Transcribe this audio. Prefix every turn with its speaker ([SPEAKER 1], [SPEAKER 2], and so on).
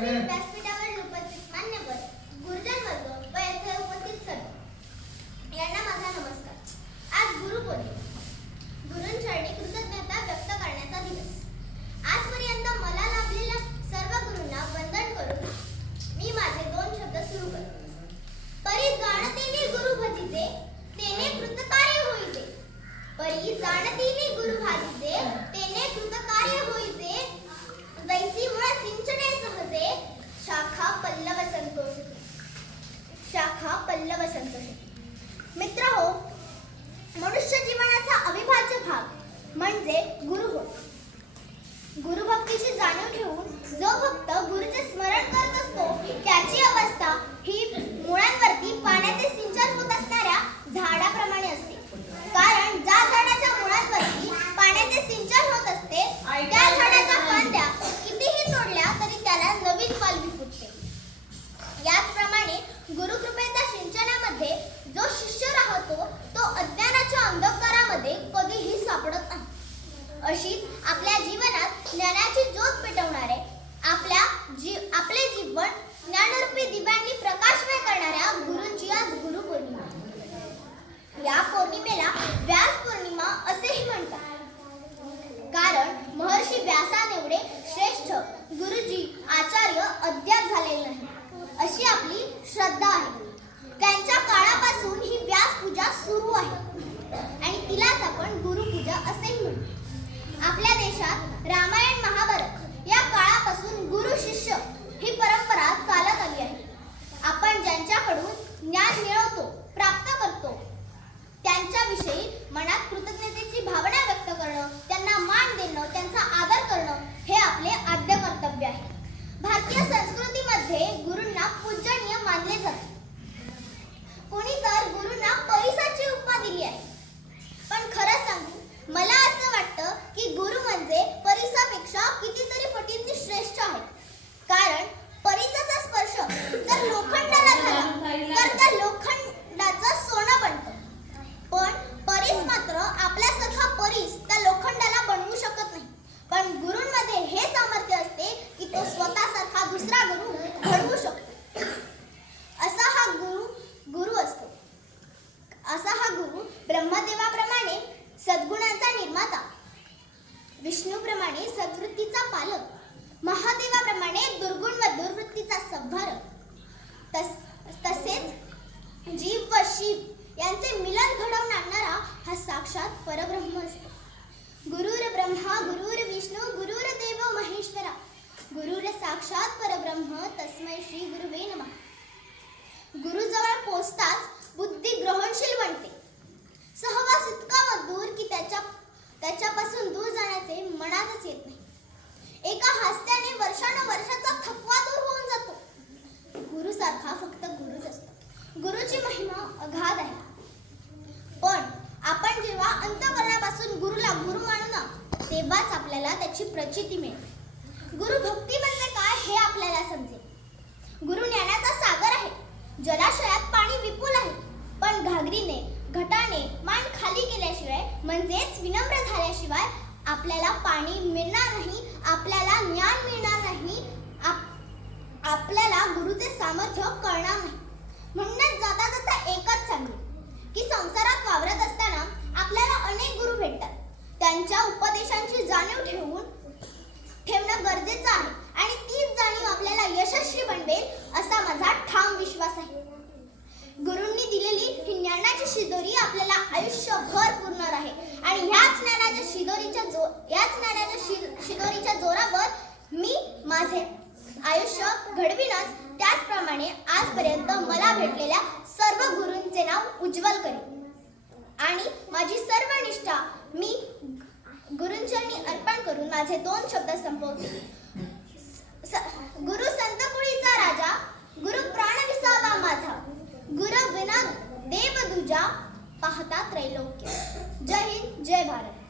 [SPEAKER 1] व्यासपीठावरील उपस्थित मान्यवर गुरुजन वर्ग व येथे उपस्थित सर्व यांना माझा नमस्कार. आज गुरु गुरूंचरणी संतोष मित्र हो मनुष्य जीवनाचा अविभाज्य भाग म्हणजे गुरु हो गुरुभक्तीची जाणीव ठेवून अशीच आपल्या जीवनात ज्ञानाची ज्योत पेटवणारे आपल्या जी आपले जीवन ज्ञानरूपी दिव्यांनी प्रकाशमय करणाऱ्या गुरूंची आज गुरुपौर्णिमा या पौर्णिमेला व्यास पौर्णिमा असेही म्हणतात. कारण महर्षी व्यासानेवढे श्रेष्ठ गुरुजी आचार्य अद्याप झालेले नाही अशी आपली श्रद्धा आहे. मानले जाते. कोणी तर गुरुंना परिसाची उपमा दिली आहे. पण खरं सांगू मला असं वाटतं की गुरु म्हणजे परिसापेक्षा कितीतरी पटींनी श्रेष्ठ आहे. कारण परिसाचा स्पर्श जर लोखंडाला झाला तर त्या लोखंडाचं सोनं बनतं. पण परीस मात्र आपल्यासारखा परीस त्या लोखंडाला बनवू शकत नाही. पण गुरुंमध्ये हे सामर्थ्य असते की तो स्वतःसारखा दुसरा गुरु घडवू शकतो असा हा गुरु गुरु असतो असा हा गुरु ब्रह्मदेवाप्रमाणे सद्गुणांचा निर्माता विष्णूप्रमाणे सद्वृत्तीचा पालक महादेवाप्रमाणे दुर्गुण व दुर्वृत्तीचा संहारक. तस तसेच जीव व शिव यांचे मिलन घडवून आणणारा हा साक्षात परब्रह्म असतो. गुरुर ब्रह्मा गुरुर विष्णू गुरुर देव महेश्वरा. गुरुर साक्षात परब्रह्म तस्मै श्री गुरुवे नमः. गुरुजवळ पोचताच बुद्धी ग्रहणशील बनते. सहवास इतका मधुर की त्याच्या त्याच्या मनातच येत नाही. एका हास्याने वर्षानुवर्षाचा थकवा दूर होऊन जातो. गुरुसारखा फक्त गुरुच असतो. गुरुची महिमा अगाध आहे. पण आपण जेव्हा अंतकरणापासून गुरुला गुरु मानू ना तेव्हाच आपल्याला त्याची प्रचिती मिळते. गुरु भक्ती म्हणजे काय हे आपल्याला समजेल. गुरु ज्ञानाचा सागर आहे. जलाशयात पाणी विपुल आहे. पण घागरीने घटाने मान खाली केल्याशिवाय म्हणजेच विनम्र झाल्याशिवाय आपल्याला पाणी मिळणार नाही आपल्याला ज्ञान मिळणार नाही आप- आपल्याला गुरुचे सामर्थ्य कळणार नाही. म्हणूनच जाता जाता एकच सांगू की संसारात वावरत असताना आपल्याला अनेक गुरु भेटतात. त्यांच्या उपदेशांची जाणीव ठेवून ठेवणं गरजेचं आहे आणि तीच जाणीव आपल्याला यशस्वी बनवेल असा माझा ठाम विश्वास आहे. गुरूंनी दिलेली ही ज्ञानाची शिदोरी आपल्याला आयुष्यभर पुरणार आहे आणि ह्याच ज्ञानाच्या शिदोरीच्या जो याच ज्ञानाच्या शि- शिदोरीच्या जोरावर मी माझे आयुष्य घडविनच त्याचप्रमाणे आजपर्यंत मला भेटलेल्या सर्व गुरूंचे नाव उज्ज्वल करेन आणि माझी सर्व निष्ठा मी गुरुंचरणी अर्पण करून माझे दोन शब्द संपवते. स- गुरु संतकुळीचा राजा गुरु प्राण विसावा माझा गुरु विना देव दुजा पाहता त्रैलोक्य. जय हिंद जय भारत.